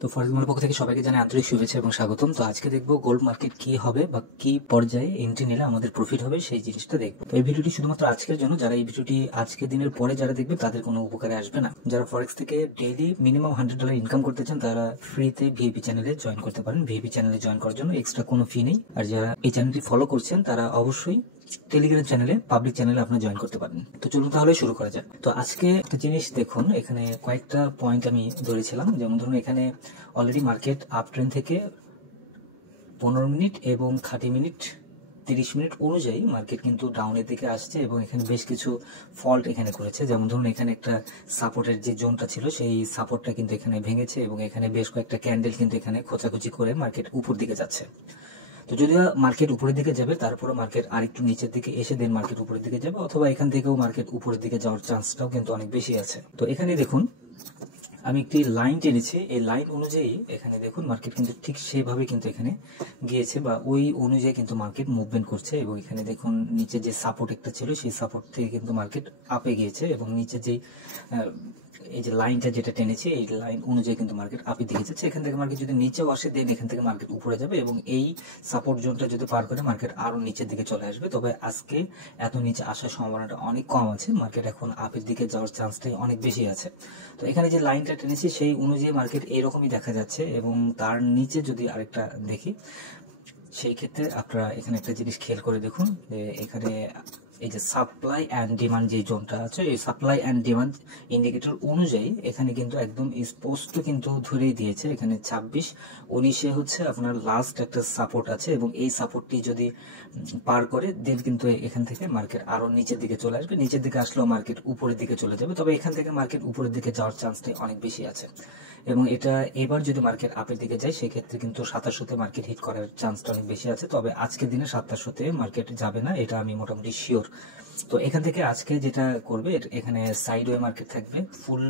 তো ফরেক্স মার্কেট পক্ষ থেকে সবাইকে জানাই আন্তরিক শুভেচ্ছা এবং স্বাগতম। তো আজকে দেখবো গোল্ড মার্কেট কি হবে বা কি পর্যায়ে এন্ট্রি নিলে আমাদের প্রফিট হবে সেই জিনিসটা দেখবো। তো এই ভিডিওটি শুধুমাত্র আজকের জন্য, যারা এই ভিডিওটি আজকের দিনের পরে যারা দেখবে তাদের কোনো উপকারে আসবে না। যারা ফরেক্স থেকে ডেইলি মিনিমাম $100 ইনকাম করতে চান তারা ফ্রিতে ভিআইপি চ্যানেলে জয়েন করতে পারেন। ভিআইপি চ্যানেলে জয়েন করার জন্য এক্সট্রা কোনো ফি নেই। আর যারা এই চ্যানেলটি ফলো করছেন তারা অবশ্যই টেলিগ্রাম চ্যানেলে, পাবলিক চ্যানেলে আপনারা জয়েন করতে পারেন। তো চলুন তাহলে শুরু করা যাক। তো আজকে একটা জিনিস দেখুন, এখানে কয়েকটা পয়েন্ট আমি ধরেছিলাম। যেমন ধরুন এখানে অলরেডি মার্কেট আপ ট্রেন্ড থেকে 15 মিনিট এবং 30 মিনিট 30 মিনিট অনুযায়ী মার্কেট কিন্তু ডাউনের দিকে আসছে এবং এখানে বেশ কিছু ফল্ট এখানে করেছে। যেমন ধরুন এখানে একটা সাপোর্টের যে জোনটা ছিল সেই সাপোর্টটা কিন্তু এখানে ভেঙেছে এবং এখানে বেশ কয়েকটা ক্যান্ডেল কিন্তু এখানে খোঁচাখুচি করে মার্কেট উপর দিকে যাচ্ছে। তো যদিও মার্কেট উপরের দিকে যাবে, তারপরে মার্কেট আরেকটু নিচের দিকে এসে দেন মার্কেট উপরের দিকে যাবে, অথবা এখান থেকেও মার্কেট উপরের দিকে যাওয়ার চান্সটাও কিন্তু অনেক বেশি আছে। তো এখানে দেখুন আমি একটি লাইন টেনেছি, এই লাইন অনুযায়ী এখানে দেখুন মার্কেট কিন্তু ঠিক সেভাবে কিন্তু এখানে গিয়েছে বা ওই অনুযায়ী কিন্তু মার্কেট মুভমেন্ট করছে। এবং এখানে দেখুন নিচে যে সাপোর্ট একটা ছিল সেই সাপোর্ট থেকে কিন্তু মার্কেট আপে গিয়েছে এবং নিচে যে এই যে লাইনটা যেটা টেনেছে এই লাইন অনুযায়ী কিন্তু মার্কেট আপে দিকে যাচ্ছে। এখান থেকে মার্কেট যদি নিচেও আসে দেন এখান থেকে মার্কেট উপরে যাবে এবং এই সাপোর্ট জোনটা যদি পার করে মার্কেট আরো নিচের দিকে চলে আসবে। তবে আজকে এত নিচে আসার সম্ভাবনাটা অনেক কম আছে, মার্কেট এখন আপের দিকে যাওয়ার চান্সটাই অনেক বেশি আছে। তো এখানে যে লাইনটা টেনেছি সেই অনুযায়ী মার্কেট এরকমই দেখা যাচ্ছে এবং তার নিচে যদি আরেকটা দেখি সেই ক্ষেত্রে আপনারা এখানে একটা জিনিস খেয়াল করে দেখুন যে এখানে এই যে সাপ্লাই অ্যান্ড ডিমান্ড যে জোনটা আছে এই সাপ্লাই অ্যান্ড ডিমান্ড ইন্ডিকেটর অনুযায়ী এখানে কিন্তু একদম স্পষ্ট কিন্তু ধরেই দিয়েছে। এখানে 26-19 হচ্ছে আপনার লাস্ট একটা সাপোর্ট আছে এবং এই সাপোর্টটি যদি পার করে দেন কিন্তু এখান থেকে মার্কেট আরো নিচের দিকে চলে আসবে। নিচের দিকে আসলেও মার্কেট উপরের দিকে চলে যাবে, তবে এখান থেকে মার্কেট উপরের দিকে যাওয়ার চান্সটাই অনেক বেশি আছে। এবং এটা এবার যদি মার্কেট আপের দিকে যায় সেক্ষেত্রে কিন্তু 2700-তে মার্কেট হিট করার চান্সটা অনেক বেশি আছে। তবে আজকের দিনে 2700-তে মার্কেট যাবে না, এটা আমি মোটামুটি শিওর। তো এখান থেকে আজকে যেটা করবে, এখানে সাইডওয়ে মার্কেট থাকবে, ফুল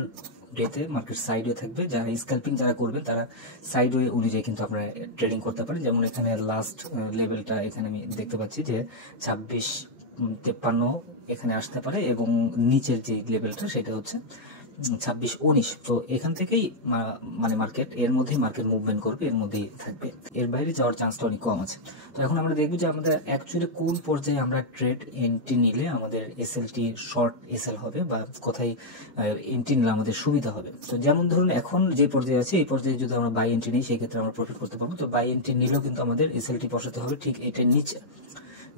ডেতে মার্কেট সাইডওয়ে থাকবে। যারা স্ক্যাল্পিং যারা করবেন তারা সাইডওয়ে অনুযায়ী কিন্তু আপনারা ট্রেডিং করতে পারেন। যেমন এখানে লাস্ট লেভেলটা এখানে আমি দেখতে পাচ্ছি যে 26-53 এখানে আসতে পারে এবং নিচের যে লেভেলটা সেটা হচ্ছে 26-19। তো এখান থেকেই মানে মার্কেট এর মধ্যেই মার্কেট মুভমেন্ট করবে, এর মধ্যেই থাকবে, এর বাইরে যাওয়ার চান্সটা অনেক কম আছে। তো এখন আমরা দেখবো যে আমাদের অ্যাকচুয়ালি কোন পর্যায়ে আমরা ট্রেড এন্ট্রি নিলে আমাদের এসএলটি শর্ট এসএল হবে বা কোথায় এন্ট্রি নিলে আমাদের সুবিধা হবে। তো যেমন ধরুন এখন যে পর্যায়ে আছে এই পর্যায়ে যদি আমরা বাই এন্ট্রি নিই সেই ক্ষেত্রে আমরা প্রফিট করতে পারবো। তো বাই এন্ট্রি নিলেও কিন্তু আমাদের এসএলটি বসাতে হবে ঠিক এটার নিচে,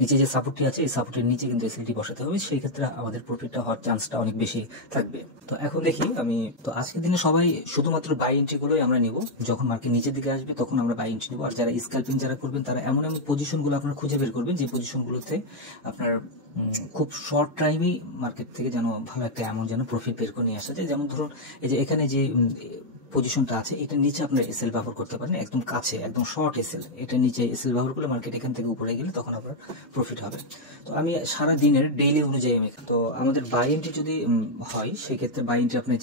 নিচে যে সাপোর্টটি আছে এই সাপোর্টের নিচে কিন্তু এসএলটি বসাতে হবে, সেই ক্ষেত্রে আমাদের প্রফিটটা হওয়ার চান্সটা অনেক বেশি থাকবে। তো এখন দেখি আমি, তো আজকের দিনে সবাই শুধুমাত্র বাই এন্ট্রি গুলোই আমরা নিব, যখন মার্কেট নিচের দিকে আসবে তখন আমরা বাই এন্ট্রি নিব। আর যারা স্ক্যাল্পিং যারা করবেন তারা এমন এমন পজিশনগুলো আপনারা খুঁজে বের করবেন যে পজিশনগুলোতে আপনার খুব শর্ট টাইমেই মার্কেট থেকে যেন ভালো একটা এমন যেন প্রফিট বের করে নিয়ে আসা যায়। যেমন ধরুন এই যে এখানে যে পজিশনটা আছে এটার নিচে আপনার এসএল ব্যবহার করতে পারেন, একদম কাছে একদম শর্ট এসএল, এটার নিচে এসএল ব্যবহার করলে মার্কেট এখান থেকে উপরে গেলে তখন আপনার প্রফিট হবে। তো আমি সারা দিনের ডেইলি অনুযায়ী আমি, তো আমাদের বাই এন্ট্রি যদি হয় সেক্ষেত্রে বাই এন্ট্রি আপনি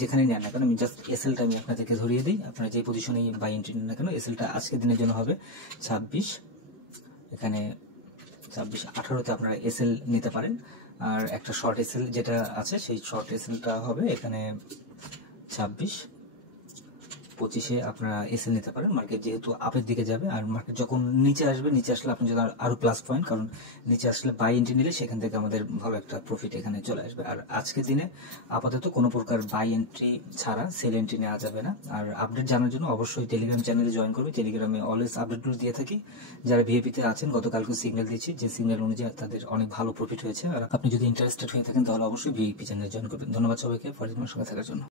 যেখানেই নেন না কেন, আমি জাস্ট এসএলটা আমি আপনাদেরকে ধরিয়ে দিই। আপনারা যে পজিশনেই বাই এন্ট্রি নেন না কেন এসএলটা আজকের দিনের জন্য হবে 26, এখানে 26-18-তে আপনারা এসএল নিতে পারেন। আর একটা শর্ট এসএল যেটা আছে সেই শর্ট এসএলটা হবে এখানে 26-25-এ আপনারা এসএল নিতে পারেন। মার্কেট যেহেতু আপের দিকে যাবে আর মার্কেট যখন নিচে আসবে, নিচে আসলে আপনি যদি আরো প্লাস পয়েন্ট, কারণ নিচে আসলে বাই এন্ট্রি নিলে সেখান থেকে আমাদের ভালো একটা প্রফিট এখানে চলে আসবে। আর আজকের দিনে আপাতত কোনো প্রকার বাই এন্ট্রি ছাড়া সেল এন্ট্রি নেওয়া যাবে না। আর আপডেট জানার জন্য অবশ্যই টেলিগ্রাম চ্যানেলে জয়েন করবে, টেলিগ্রামে অলওয়েজ আপডেটগুলো দিয়ে থাকি। যারা ভিআইপিতে আছেন গতকালকে সিগন্যাল দিয়েছি, যে সিগন্যাল অনুযায়ী তাদের অনেক ভালো প্রফিট হয়েছে। আর আপনি যদি ইন্টারেস্টেড হয়ে থাকেন তাহলে অবশ্যই ভিআইপি চ্যানেলে জয়েন করবেন। ধন্যবাদ সবাইকে ফরেক্স মার্কেটে সঙ্গে থাকার জন্য।